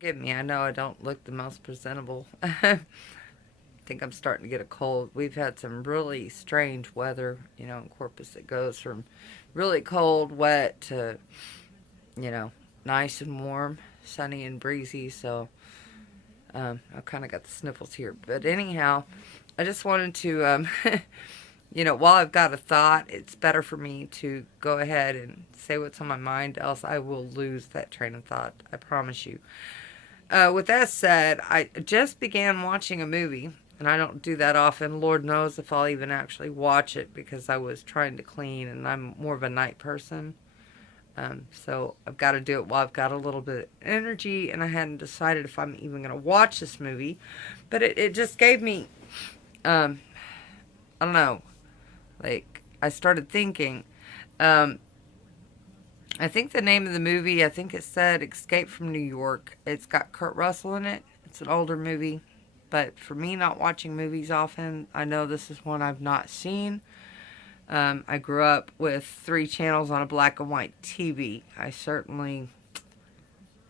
Forgive me, I know I don't look the most presentable. I think I'm starting to get a cold. We've had some really strange weather, in Corpus. It goes from really cold, wet to, you know, nice and warm, sunny and breezy. So I've kind of got the sniffles here. But anyhow, I just wanted to, while I've got a thought, it's better for me to go ahead and say what's on my mind, else I will lose that train of thought. I promise you. With that said, I just began watching a movie, and I don't do that often. Lord knows if I'll even actually watch it because I was trying to clean, and I'm more of a night person. So I've got to do it while I've got a little bit of energy, and I hadn't decided if I'm even going to watch this movie. But it just gave me, I don't know, like, I started thinking. Um, I think the name of the movie, I think it said Escape from New York. It's got Kurt Russell in it. It's an older movie. But for me, not watching movies often, I know this is one I've not seen. I grew up with 3 channels on a black and white TV. I certainly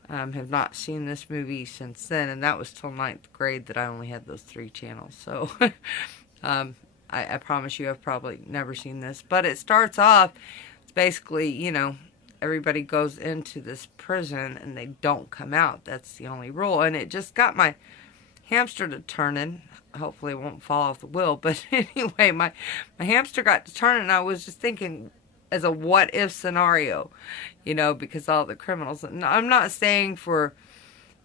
have not seen this movie since then. And that was till ninth grade that I only had those 3 channels. So I promise you I've probably never seen this. But it starts off, it's basically, everybody goes into this prison and they don't come out. That's the only rule. And it just got my hamster to turning. Hopefully it won't fall off the wheel. But anyway, my hamster got to turning, and I was just thinking as a what if scenario, because all the criminals. And I'm not saying for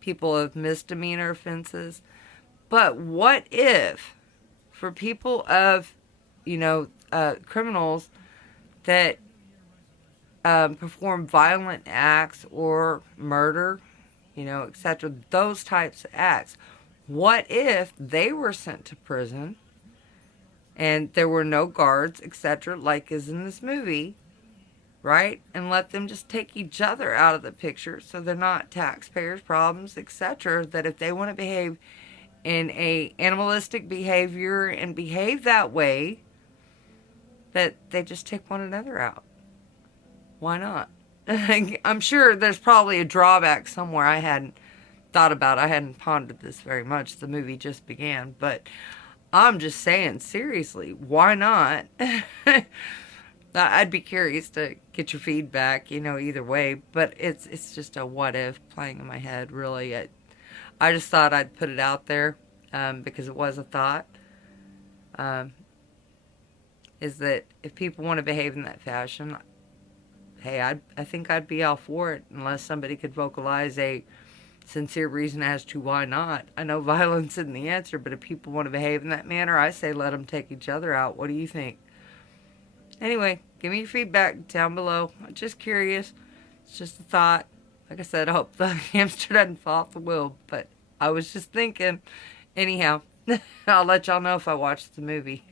people of misdemeanor offenses, but what if for people of, criminals that perform violent acts or murder, etc., those types of acts. What if they were sent to prison and there were no guards, etc., like is in this movie, right? And let them just take each other out of the picture so they're not taxpayers' problems, etc., that if they want to behave in a animalistic behavior and behave that way, that they just take one another out. Why not? I'm sure there's probably a drawback somewhere I hadn't thought about. I hadn't pondered this very much. The movie just began. But I'm just saying, seriously, why not? I'd be curious to get your feedback, either way. But it's just a what if playing in my head, really. I just thought I'd put it out there because it was a thought. Is that if people want to behave in that fashion, hey, I think I'd be all for it, unless somebody could vocalize a sincere reason as to why not. I know violence isn't the answer, but if people want to behave in that manner, I say let them take each other out. What do you think? Anyway, give me your feedback down below. I'm just curious. It's just a thought. Like I said, I hope the hamster doesn't fall off the wheel, but I was just thinking. Anyhow, I'll let y'all know if I watch the movie.